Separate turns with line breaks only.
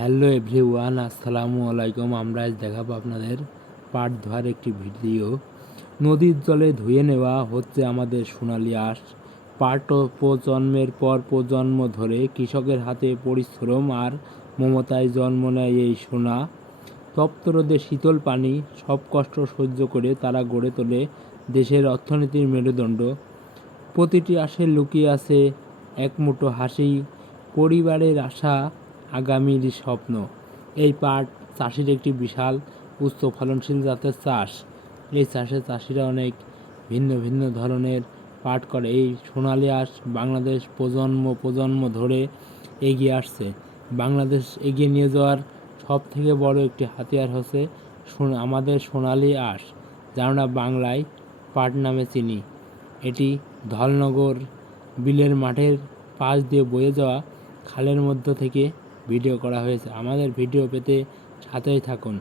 Hello everyone, আসসালামু আলাইকুম। আমরা আজ দেখাবো আপনাদের পাট ধোয়ার একটি ভিডিও। নদীর জলে ধুয়ে নেওয়া হচ্ছে আমাদের সোনালি আঁশ। পাট প্রজন্মের পর প্রজন্ম ধরে কৃষকের হাতে পরিশ্রম আর মমতায় জন্ম নেয় এই সোনা। তপ্ত রোদে শীতল পানি, সব কষ্ট সহ্য করে তারা গড়ে তোলে দেশের অর্থনীতির মেরুদণ্ড। প্রতিটি আশে লুকিয়ে আছে এক মুঠো হাসি। পরিবারের আশা আগামীর স্বপ্ন। এই পাট চাষির একটি বিশাল উচ্চ ফলনশীল জাতের চাষ। এই চাষে চাষিরা অনেক ভিন্ন ভিন্ন ধরনের পাট করে। এই সোনালি আঁশ বাংলাদেশ প্রজন্ম প্রজন্ম ধরে এগিয়ে আসছে। বাংলাদেশ এগিয়ে নিয়ে যাওয়ার সব থেকে বড় একটি হাতিয়ার হচ্ছে আমাদের সোনালি আঁশ যা আমরা বাংলায় পাট নামে চিনি। এটি ধলনগর বিলের মাঠের পাশ দিয়ে বয়ে যাওয়া খালের মধ্য থেকে ভিডিও করা হয়েছে। আমাদের ভিডিও পেতে সাথেই থাকুন।